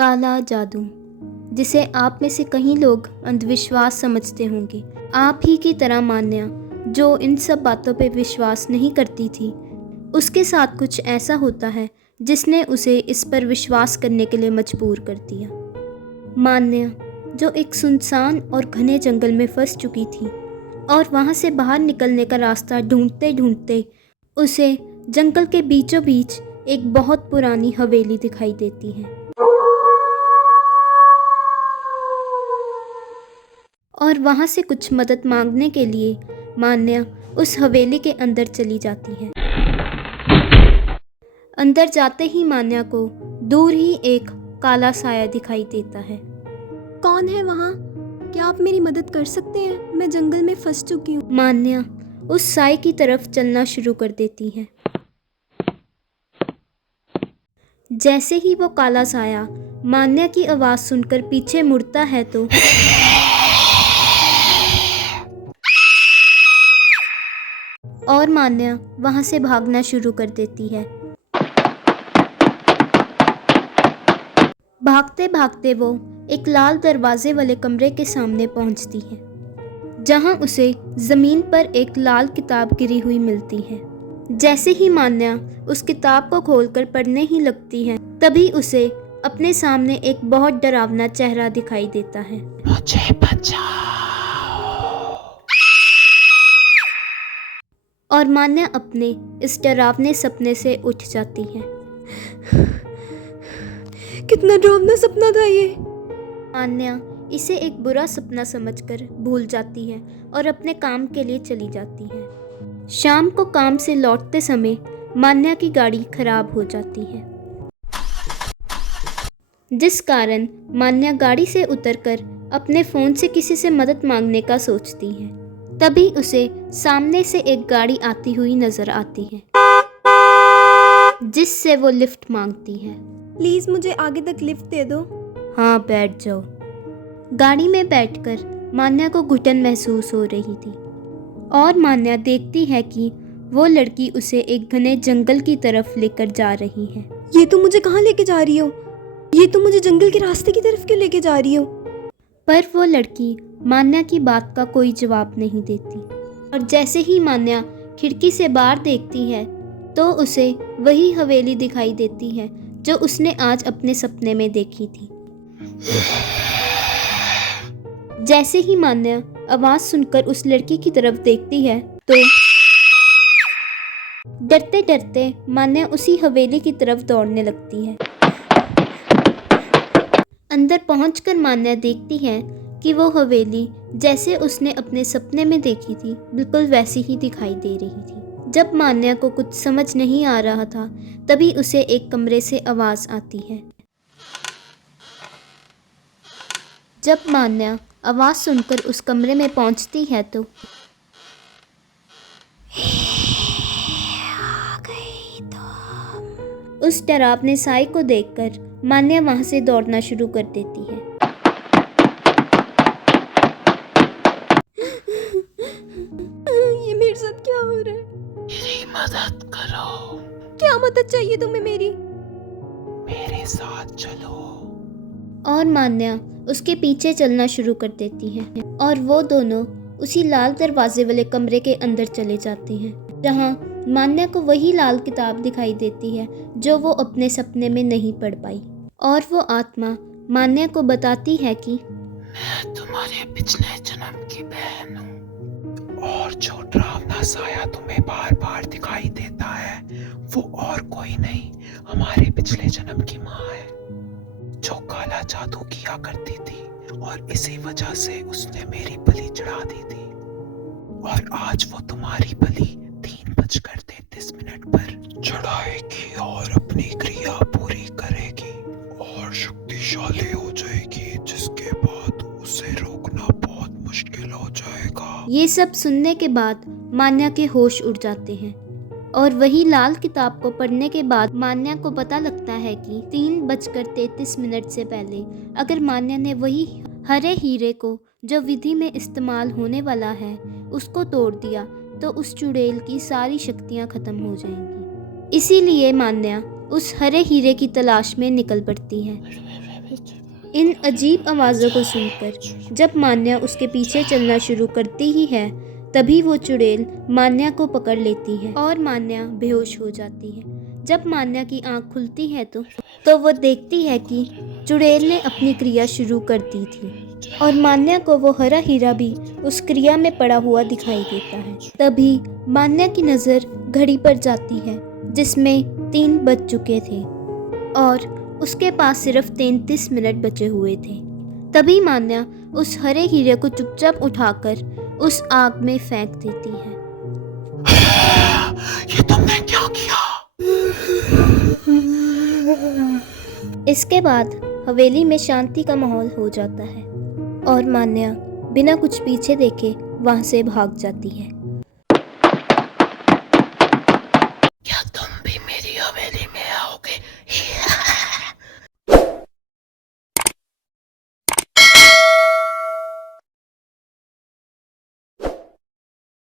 काला जादू, जिसे आप में से कई लोग अंधविश्वास समझते होंगे। आप ही की तरह मान्या, जो इन सब बातों पे विश्वास नहीं करती थी, उसके साथ कुछ ऐसा होता है जिसने उसे इस पर विश्वास करने के लिए मजबूर कर दिया। मान्या, जो एक सुनसान और घने जंगल में फंस चुकी थी और वहाँ से बाहर निकलने का रास्ता ढूंढते ढूंढते उसे जंगल के बीचों बीच एक बहुत पुरानी हवेली दिखाई देती है। और वहाँ से कुछ मदद मांगने के लिए मान्या उस हवेली के अंदर चली जाती है। अंदर जाते ही मान्या को दूर ही एक काला साया दिखाई देता है। कौन है वहाँ? क्या आप मेरी मदद कर सकते हैं? मैं जंगल में फंस चुकी हूँ। मान्या उस साए की तरफ चलना शुरू कर देती है। जैसे ही वो काला साया मान्या की आवाज़ सुनकर पीछे मुड़ता है तो और मान्या वहाँ से भागना शुरू कर देती है। भागते भागते वो एक लाल दरवाजे वाले कमरे के सामने पहुँचती है, जहाँ उसे ज़मीन पर एक लाल किताब गिरी हुई मिलती है। जैसे ही मान्या उस किताब को खोलकर पढ़ने ही लगती है, तभी उसे अपने सामने एक बहुत डरावना चेहरा दिखाई देता है। मुझे बचाओ। और मान्या अपने इस डरावने सपने से उठ जाती है। कितना डरावना सपना था ये। मान्या इसे एक बुरा सपना समझकर भूल जाती है और अपने काम के लिए चली जाती है। शाम को काम से लौटते समय मान्या की गाड़ी खराब हो जाती है, जिस कारण मान्या गाड़ी से उतरकर अपने फ़ोन से किसी से मदद मांगने का सोचती है। तभी उसे सामने से एक गाड़ी आती हुई नजर आती है, जिससे वो लिफ्ट मांगती है। प्लीज़ मुझे आगे तक लिफ्ट दे दो। हाँ, बैठ जाओ। गाड़ी में बैठकर मान्या को घुटन महसूस हो रही थी और मान्या देखती है कि वो लड़की उसे एक घने जंगल की तरफ लेकर जा रही है। ये तो मुझे कहाँ लेके जा रही हो? ये तो मुझे जंगल के रास्ते की तरफ क्यों लेके जा रही हो? पर वो लड़की मान्या की बात का कोई जवाब नहीं देती और जैसे ही मान्या खिड़की से बाहर देखती है तो उसे वही हवेली दिखाई देती है जो उसने आज अपने सपने में देखी थी। जैसे ही मान्या आवाज़ सुनकर उस लड़की की तरफ देखती है तो डरते डरते मान्या उसी हवेली की तरफ दौड़ने लगती है। अंदर पहुंचकर मान्या देखती है कि वो हवेली जैसे उसने अपने सपने में देखी थी बिल्कुल वैसी ही दिखाई दे रही थी। जब मान्या को कुछ समझ नहीं आ रहा था तभी उसे एक कमरे से आवाज़ आती है। जब मान्या आवाज़ सुनकर उस कमरे में पहुंचती है तो उस डरावने साए को देखकर मान्या वहां से दौड़ना शुरू कर देती है। ये मेरे साथ क्या हो रहा है? मेरी मदद करो। क्या मदद चाहिए तुम्हें मेरी? मेरे साथ चलो। और मान्या उसके पीछे चलना शुरू कर देती है और वो दोनों उसी लाल दरवाजे वाले कमरे के अंदर चले जाते हैं, जहां मान्या को वही लाल किताब दिखाई देती है जो वो अपने सपने में नहीं पढ़ पाई। और वो आत्मा मान्या को बताती है कि मैं तुम्हारे पिछले जन्म की बहन हूँ और जो डरावना साया तुम्हें बार बार दिखाई देता है वो और कोई नहीं, हमारे पिछले जन्म की माँ है, जो काला जादू किया करती थी और इसी वजह से उसने मेरी बलि चढ़ा दी थी। और आज वो तुम्हारी बलि 3:33 पर चढ़ाएगी और अपनी क्रिया पूरी करेगी और शक्तिशाली हो जाएगी, जिसके बाद उसे रोकना बहुत मुश्किल हो जाएगा। ये सब सुनने के बाद मान्या के होश उड़ जाते हैं और वही लाल किताब को पढ़ने के बाद मान्या को पता लगता है कि 3:33 से पहले अगर मान्या ने वही हरे हीरे को जो विधि में इस्तेमाल होने वाला है उसको तोड़ दिया तो उस चुड़ैल की सारी शक्तियाँ खत्म हो जाएंगी। इसीलिए मान्या उस हरे हीरे की तलाश में निकल पड़ती है। इन अजीब आवाज़ों को सुनकर जब मान्या उसके पीछे चलना शुरू करती ही है, तभी वो चुड़ैल मान्या को पकड़ लेती है और मान्या बेहोश हो जाती है। जब मान्या की आंख खुलती है तो वो देखती है कि चुड़ैल ने अपनी क्रिया शुरू कर दी थी और मान्या को वो हरा हीरा भी उस क्रिया में पड़ा हुआ दिखाई देता है। तभी मान्या की नज़र घड़ी पर जाती है जिसमें 3 बज चुके थे और उसके पास सिर्फ 33 मिनट बचे हुए थे। तभी मान्या उस हरे हीरे को चुपचाप उठाकर उस आग में फेंक देती है। ये तुमने क्या किया? इसके बाद हवेली में शांति का माहौल हो जाता है और मान्या बिना कुछ पीछे देखे वहां से भाग जाती है।